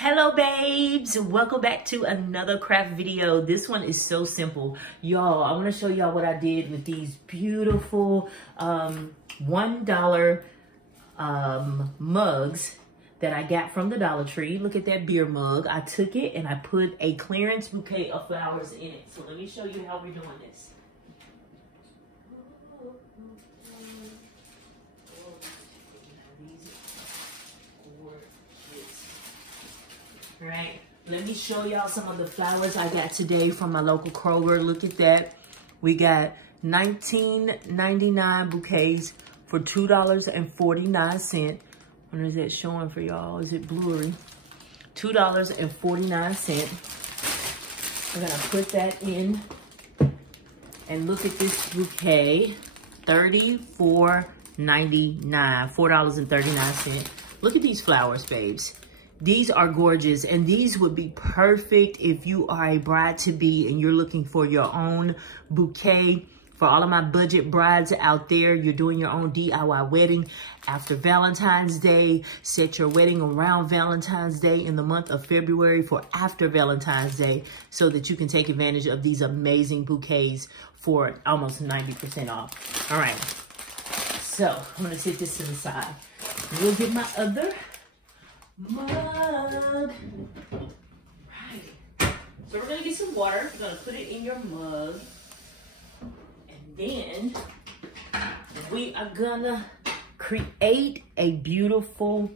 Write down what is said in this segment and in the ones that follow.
Hello babes, welcome back to another craft video. This one is so simple. Y'all, I want to show y'all what I did with these beautiful $1 mugs that I got from the Dollar Tree. Look at that beer mug. I took it and I put a clearance bouquet of flowers in it. So let me show you how we're doing this. All right, let me show y'all some of the flowers I got today from my local Kroger. Look at that. We got $19.99 bouquets for $2.49. When is that showing for y'all? Is it blurry? $2.49. We're gonna put that in and look at this bouquet. $34.99, $4.39. Look at these flowers, babes. These are gorgeous, and these would be perfect if you are a bride-to-be and you're looking for your own bouquet. For all of my budget brides out there, you're doing your own DIY wedding after Valentine's Day. Set your wedding around Valentine's Day in the month of February for after Valentine's Day so that you can take advantage of these amazing bouquets for almost 90% off. All right, so I'm gonna sit this to the side. We'll get my other mug. Right. So we're gonna get some water. We're gonna put it in your mug. And then we are gonna create a beautiful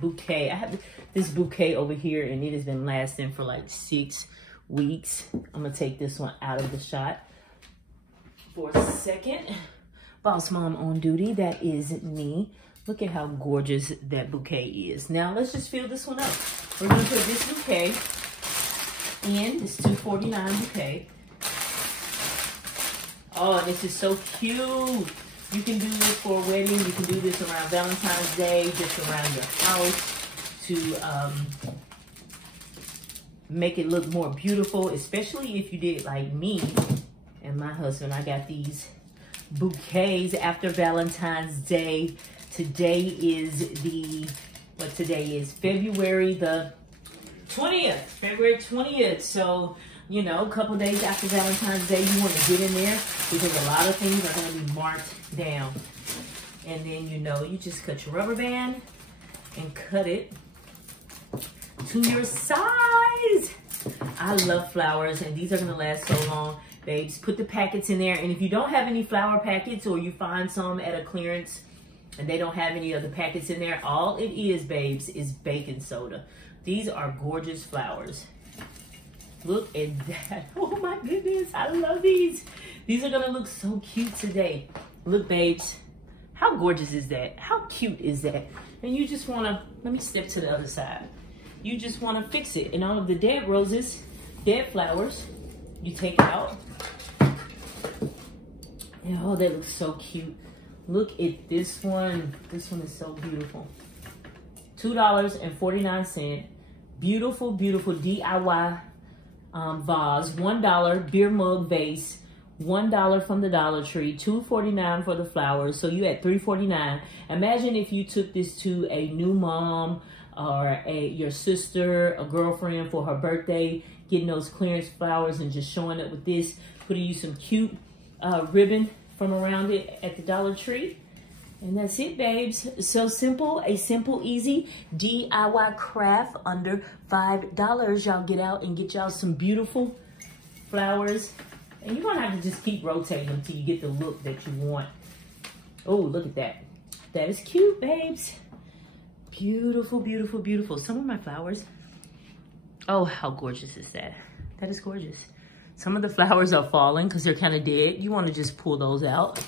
bouquet. I have this bouquet over here and it has been lasting for like 6 weeks. I'm gonna take this one out of the shot for a second. Boss mom on duty, that is me. Look at how gorgeous that bouquet is. Now let's just fill this one up. We're gonna put this bouquet in, this $2.49 bouquet. Oh, this is so cute. You can do this for a wedding. You can do this around Valentine's Day, just around your house to make it look more beautiful, especially if you did like me and my husband. I got these bouquets after Valentine's Day. Today is February the 20th, February 20th. So, you know, a couple days after Valentine's Day, you want to get in there because a lot of things are going to be marked down. And then, you know, you just cut your rubber band and cut it to your size. I love flowers and these are going to last so long. Babes, put the packets in there. And if you don't have any flower packets or you find some at a clearance and they don't have any of the packets in there, all it is, babes, is baking soda. These are gorgeous flowers. Look at that. Oh my goodness, I love these. These are gonna look so cute today. Look, babes, how gorgeous is that? How cute is that? And you just wanna, let me step to the other side. You just wanna fix it. And all of the dead roses, dead flowers, you take out. And oh, that looks so cute. Look at this one. This one is so beautiful. $2.49. Beautiful, beautiful DIY vase. $1 beer mug vase. $1 from the Dollar Tree. $2.49 for the flowers. So you at $3.49. Imagine if you took this to a new mom or your sister, a girlfriend for her birthday, getting those clearance flowers and just showing up with this, putting you some cute ribbon from around it at the Dollar Tree. And that's it, babes. So simple, a simple, easy DIY craft under $5. Y'all get out and get y'all some beautiful flowers. And you're gonna have to just keep rotating them till you get the look that you want. Oh, look at that. That is cute, babes. Beautiful, beautiful, beautiful. Some of my flowers, oh, how gorgeous is that? That is gorgeous. Some of the flowers are falling because they're kind of dead. You want to just pull those out.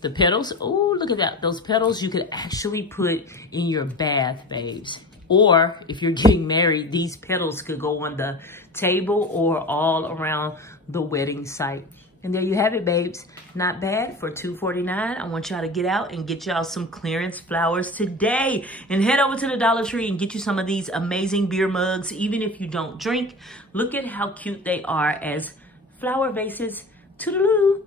The petals, oh, look at that. Those petals you could actually put in your bath, babes. Or if you're getting married, these petals could go on the table or all around the wedding site. And there you have it, babes. Not bad for $2.49. I want y'all to get out and get y'all some clearance flowers today. And head over to the Dollar Tree and get you some of these amazing beer mugs. Even if you don't drink, look at how cute they are as flower vases. Toodaloo.